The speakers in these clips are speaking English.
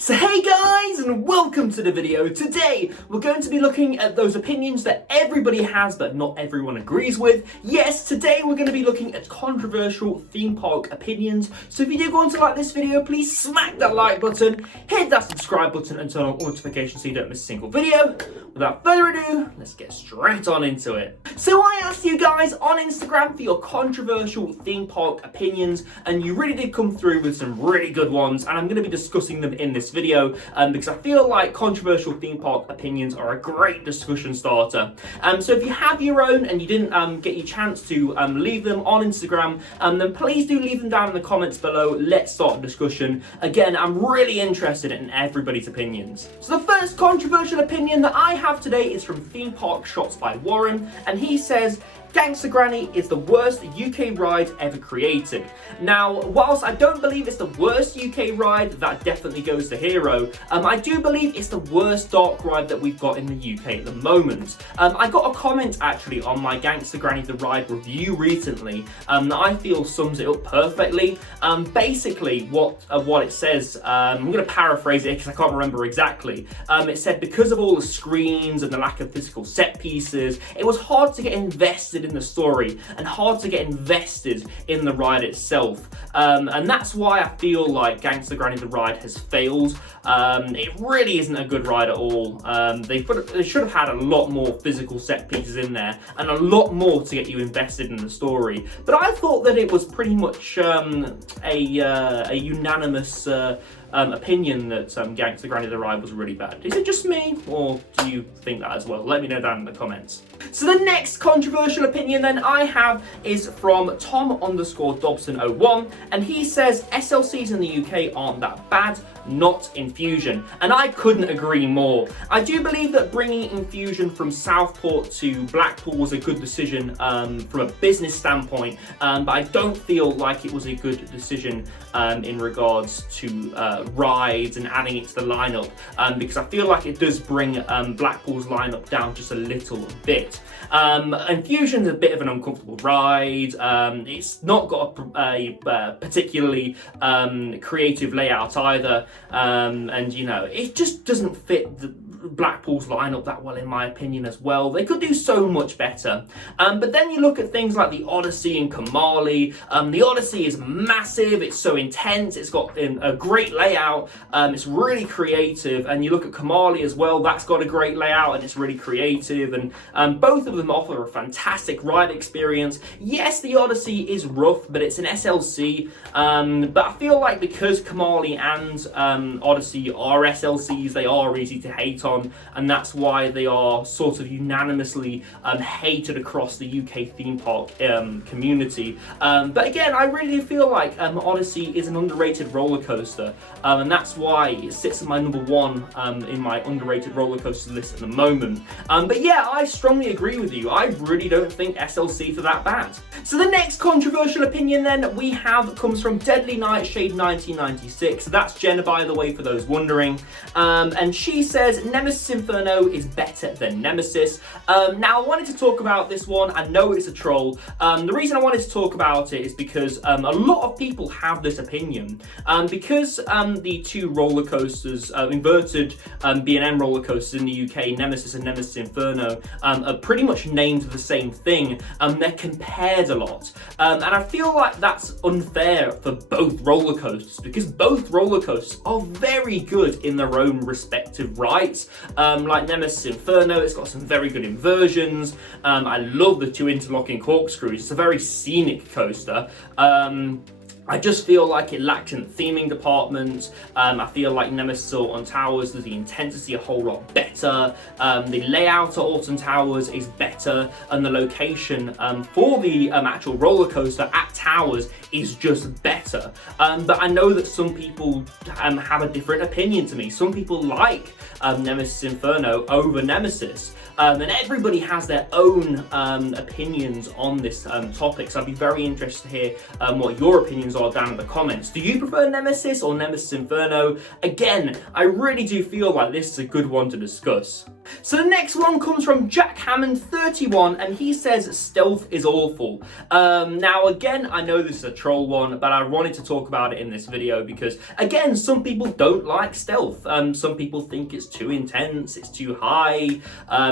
So hey guys, and welcome to the video. Today we're going to be looking at those opinions that everybody has but not everyone agrees with. Yes, today we're going to be looking at controversial theme park opinions. So if you do want to like this video, please smack that like button, hit that subscribe button and turn on all notifications so you don't miss a single video. Without further ado, let's get straight on into it. So I asked you guys on Instagram for your controversial theme park opinions, and you really did come through with some really good ones, and I'm going to be discussing them in this video because I feel like controversial theme park opinions are a great discussion starter. So if you have your own and you didn't get your chance to leave them on Instagram, then please do leave them down in the comments below. Let's start a discussion. Again, I'm really interested in everybody's opinions. So the first controversial opinion that I have today is from Theme Park Shots by Warren, and he says, Gangster Granny is the worst UK ride ever created. Now, whilst I don't believe it's the worst UK ride, that definitely goes to Hero, I do believe it's the worst dark ride that we've got in the UK at the moment. I got a comment actually on my Gangster Granny the Ride review recently that I feel sums it up perfectly. Basically, what it says, I'm going to paraphrase it because I can't remember exactly. It said because of all the screens and the lack of physical set pieces, it was hard to get invested in the story and hard to get invested in the ride itself, and that's why I feel like Gangster Granny the Ride has failed. It really isn't a good ride at all. They should have had a lot more physical set pieces in there and a lot more to get you invested in the story, but I thought that it was pretty much a unanimous opinion that Gangster Granny the Ride was really bad. Is it just me, or do you think that as well? Let me know down in the comments. So the next controversial opinion then I have is from Tom_Dobson01, and he says SLCs in the UK aren't that bad, not Infusion, and I couldn't agree more. I do believe that bringing Infusion from Southport to Blackpool was a good decision from a business standpoint, but I don't feel like it was a good decision in regards to rides and adding it to the lineup, because I feel like it does bring Blackpool's lineup down just a little bit. Infusion's a bit of an uncomfortable ride. It's not got a particularly creative layout either, and you know, it just doesn't fit the Blackpool's lineup that well, in my opinion, as well. They could do so much better. But then you look at things like the Odyssey and Kamali. The Odyssey is massive, it's so intense, it's got a great layout, it's really creative, and you look at Kamali as well, that's got a great layout and it's really creative, and both of them offer a fantastic ride experience. Yes, the Odyssey is rough, but it's an SLC, but I feel like because Kamali and Odyssey are SLCs, they are easy to hate on, and that's why they are sort of unanimously hated across the UK theme park community. But again, I really feel like Odyssey is an underrated roller coaster, and that's why it sits at my number one in my underrated roller coaster list at the moment. But yeah, I strongly agree with you. I really don't think SLCs are that bad. So the next controversial opinion then we have comes from Deadly Nightshade 1996. That's Jenna, by the way, for those wondering, and she says Nemesis Inferno is better than Nemesis. Now, I wanted to talk about this one. I know it's a troll. The reason I wanted to talk about it is because a lot of people have this opinion. Because the two roller coasters, inverted B&M roller coasters in the UK, Nemesis and Nemesis Inferno, are pretty much named the same thing. They're compared a lot. And I feel like that's unfair for both roller coasters, because both roller coasters are very good in their own respective rights. Like Nemesis Inferno, it's got some very good inversions. I love the two interlocking corkscrews. It's a very scenic coaster. I just feel like it lacked in the theming department. I feel like Nemesis on Towers does the intensity a whole lot better. The layout at Alton Towers is better, and the location for the actual roller coaster at Towers is just better. But I know that some people have a different opinion to me. Some people like Nemesis Inferno over Nemesis. And everybody has their own opinions on this topic, so I'd be very interested to hear what your opinions are down in the comments. Do you prefer Nemesis or Nemesis Inferno? Again, I really do feel like this is a good one to discuss. So the next one comes from Jack Hammond 31, and he says stealth is awful. Now again, I know this is a troll one, but I wanted to talk about it in this video because again, some people don't like stealth. Some people think it's too intense, it's too high.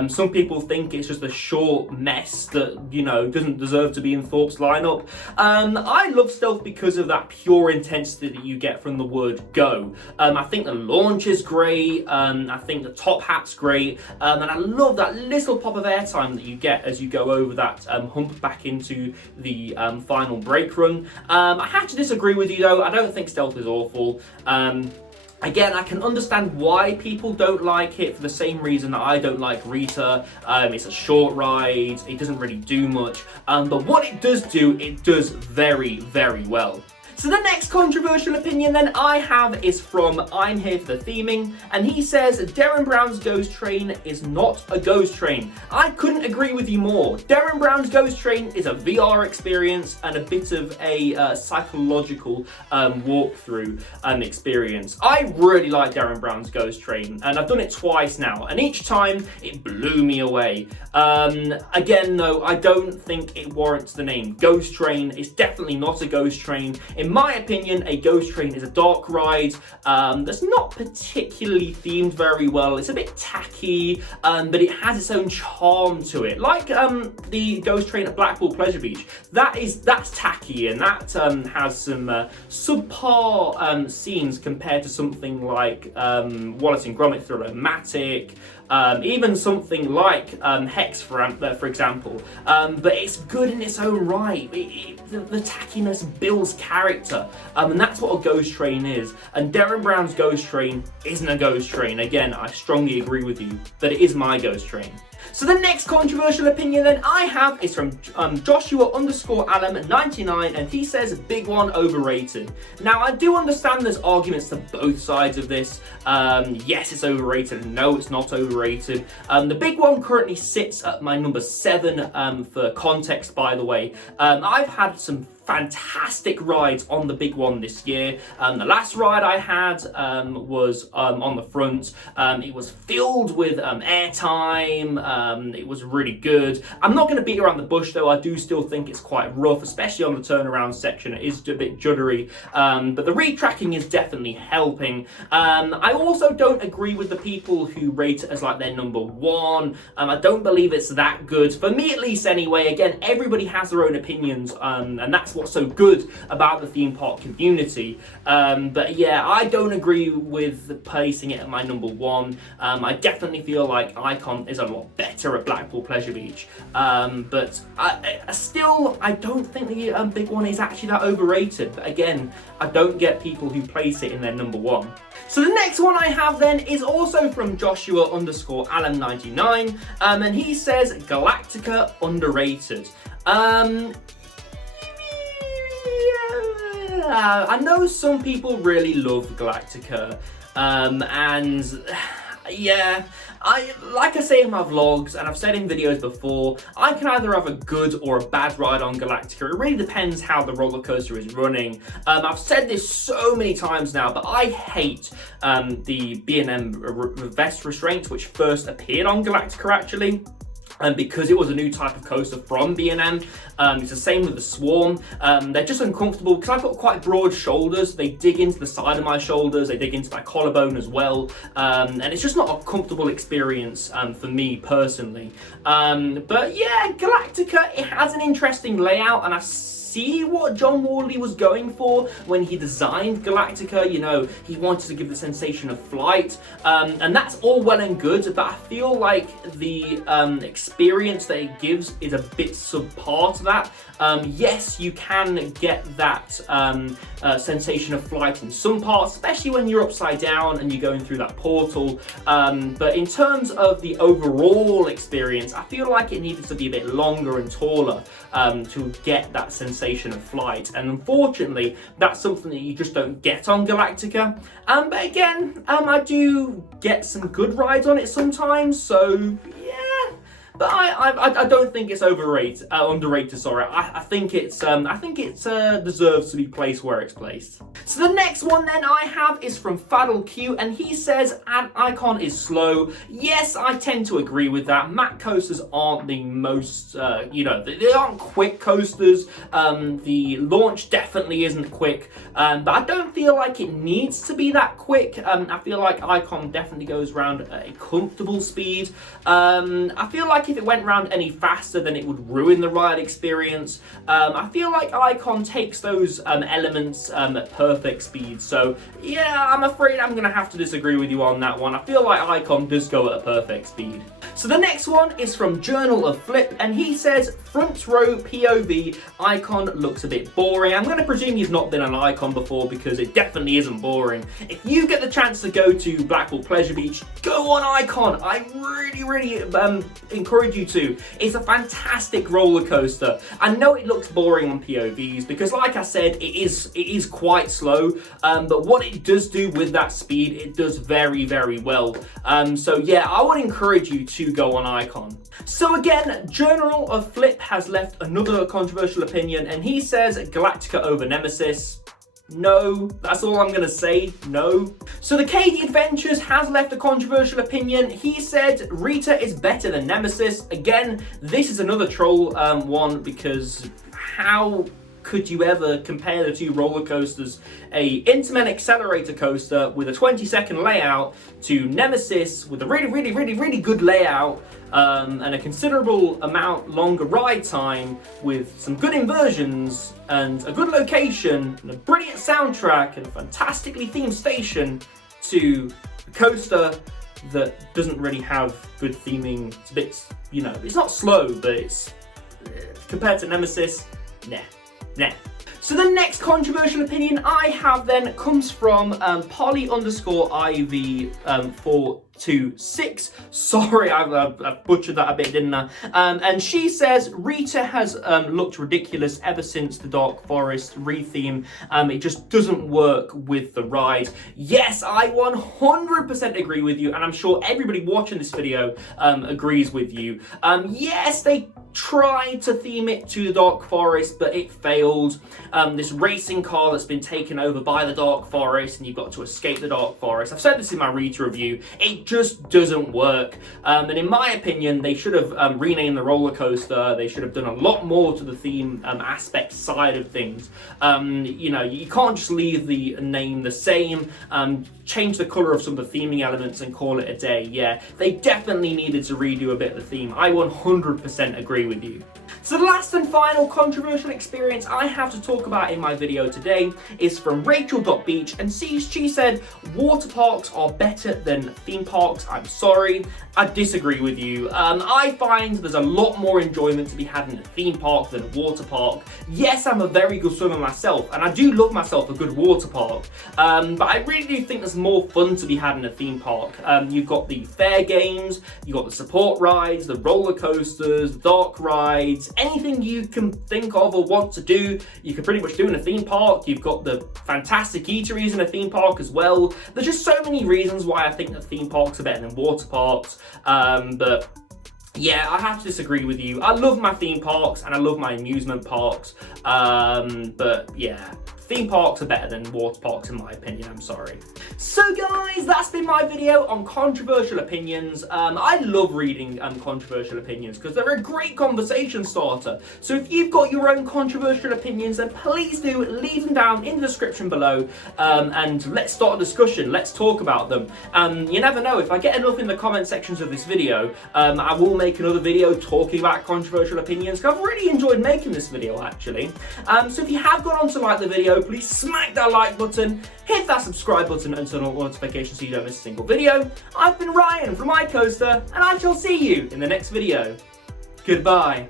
Some people think it's just a short mess that, you know, doesn't deserve to be in Thorpe's lineup. I love stealth because of that pure intensity that you get from the word go. I think the launch is great. I think the top hat's great. And I love that little pop of airtime that you get as you go over that hump back into the final break run. I have to disagree with you though. I don't think stealth is awful. Again, I can understand why people don't like it for the same reason that I don't like RITA. It's a short ride, it doesn't really do much, but what it does do, it does very, very well. So the next controversial opinion then I have is from I'm Here for the Theming, and he says Darren Brown's Ghost Train is not a ghost train. I couldn't agree with you more. Darren Brown's Ghost Train is a VR experience and a bit of a psychological walkthrough experience. I really like Darren Brown's Ghost Train, and I've done it twice now, and each time it blew me away. Again, though, I don't think it warrants the name Ghost Train. It's definitely not a ghost train. In my opinion, a ghost train is a dark ride that's not particularly themed very well. It's a bit tacky, but it has its own charm to it. Like the ghost train at Blackpool Pleasure Beach, that's tacky, and that has some subpar scenes compared to something like Wallace and Gromit Thriller-matic, even something like Hex, for example. But it's good in its own right. The tackiness builds character, and that's what a ghost train is. And Darren Brown's Ghost Train isn't a ghost train. Again, I strongly agree with you that it is my ghost train. So the next controversial opinion then I have is from Joshua_Allen99, and he says Big One overrated. Now I do understand there's arguments to both sides of this. Yes, it's overrated, and no, it's not overrated. The Big One currently sits at my number 7 for context, by the way. I've had some fantastic rides on the Big One this year. The last ride I had was on the front. It was filled with airtime. It was really good. I'm not going to beat around the bush though. I do still think it's quite rough, especially on the turnaround section. It is a bit juddery, but the retracking is definitely helping. I also don't agree with the people who rate it as like their number 1. I don't believe it's that good, for me at least anyway. Again, everybody has their own opinions, and that's what's so good about the theme park community. But yeah, I don't agree with placing it at my number 1. I definitely feel like Icon is a lot better at Blackpool Pleasure Beach, but I don't think the Big One is actually that overrated. But again, I don't get people who place it in their number 1. So the next one I have then is also from Joshua_Allen99, and he says Galactica underrated. I know some people really love Galactica, and yeah, like I say in my vlogs, and I've said in videos before, I can either have a good or a bad ride on Galactica. It really depends how the roller coaster is running. I've said this so many times now, but I hate the B&M vest restraints, which first appeared on Galactica actually. And because it was a new type of coaster from B&M, it's the same with the Swarm. They're just uncomfortable because I've got quite broad shoulders. They dig into the side of my shoulders, they dig into my collarbone as well, and it's just not a comfortable experience for me personally. But yeah, Galactica, it has an interesting layout, and I see what John Wardley was going for when he designed Galactica. You know, he wanted to give the sensation of flight, and that's all well and good, but I feel like the experience that it gives is a bit subpar to that. Yes, you can get that sensation of flight in some parts, especially when you're upside down and you're going through that portal, but in terms of the overall experience, I feel like it needed to be a bit longer and taller to get that sensation of flight, and unfortunately that's something that you just don't get on Galactica. But again, I do get some good rides on it sometimes, so yeah, but I don't think it's underrated. Sorry, I think it deserves to be placed where it's placed. So the next one then I have is from Faddle Q, and he says an icon is slow. Yes, I tend to agree with that. Matte coasters aren't the most, they aren't quick coasters. The launch definitely isn't quick, but I don't feel like it needs to be that quick. I feel like icon definitely goes around at a comfortable speed. I feel like if it went around any faster, then it would ruin the ride experience. I feel like icon takes those elements at perfect speed. So yeah, I'm afraid I'm gonna have to disagree with you on that one. I feel like icon does go at a perfect speed. So the next one is from Journal of Flip, and he says front row POV icon looks a bit boring. I'm going to presume you've not been on icon before, because it definitely isn't boring. If you get the chance to go to Blackpool Pleasure Beach, go on icon. I really encourage you to. It's a fantastic roller coaster. I know it looks boring on POVs because, like I said, it is quite slow, but what it does do with that speed, it does very well. So yeah, I would encourage you to go on icon. So again, Journal of Flip has left another controversial opinion, and he says Galactica over Nemesis. No, that's all I'm gonna say, no. So the KD Adventures has left a controversial opinion. He said RITA is better than Nemesis. Again, this is another troll one, because how could you ever compare the two roller coasters, a Intamin accelerator coaster with a 20-second layout, to Nemesis with a really good layout and a considerable amount longer ride time with some good inversions and a good location and a brilliant soundtrack and a fantastically themed station, to a coaster that doesn't really have good theming. It's a bit, it's not slow, but it's, compared to Nemesis, nah. So the next controversial opinion I have then comes from Polly_IV426. Sorry, I butchered that a bit, didn't I? And she says RITA has looked ridiculous ever since the Dark Forest retheme. It just doesn't work with the ride. Yes, I 100% agree with you, and I'm sure everybody watching this video agrees with you. Yes, they tried to theme it to the Dark Forest, but it failed. This racing car that's been taken over by the Dark Forest, and you've got to escape the Dark Forest. I've said this in my RITA review. It just doesn't work. And in my opinion, they should have renamed the roller coaster. They should have done a lot more to the theme aspect side of things. You can't just leave the name the same. Change the colour of some of the theming elements and call it a day. Yeah, they definitely needed to redo a bit of the theme. I 100% agree with you. So the last and final controversial experience I have to talk about in my video today is from Rachel.Beach, and she said water parks are better than theme parks. I'm sorry, I disagree with you. I find there's a lot more enjoyment to be had in a theme park than a water park. Yes, I'm a very good swimmer myself, and I do love myself a good water park, but I really do think there's more fun to be had in a theme park. You've got the fair games, you've got the support rides, the roller coasters, the dark rides, anything you can think of or want to do, you can pretty much do in a theme park. You've got the fantastic eateries in a theme park as well. There's just so many reasons why I think that theme parks are better than water parks, but yeah, I have to disagree with you. I love my theme parks and I love my amusement parks, but yeah, theme parks are better than water parks in my opinion, I'm sorry. So guys, that's been my video on controversial opinions. I love reading controversial opinions because they're a great conversation starter. So if you've got your own controversial opinions, then please do leave them down in the description below, and let's start a discussion, let's talk about them. You never know, if I get enough in the comment sections of this video, I will make another video talking about controversial opinions, because I've really enjoyed making this video actually. So if you have gone on to like the video, please smack that like button, hit that subscribe button and turn on all notifications so you don't miss a single video. I've been Ryan from iCoaster, and I shall see you in the next video. Goodbye.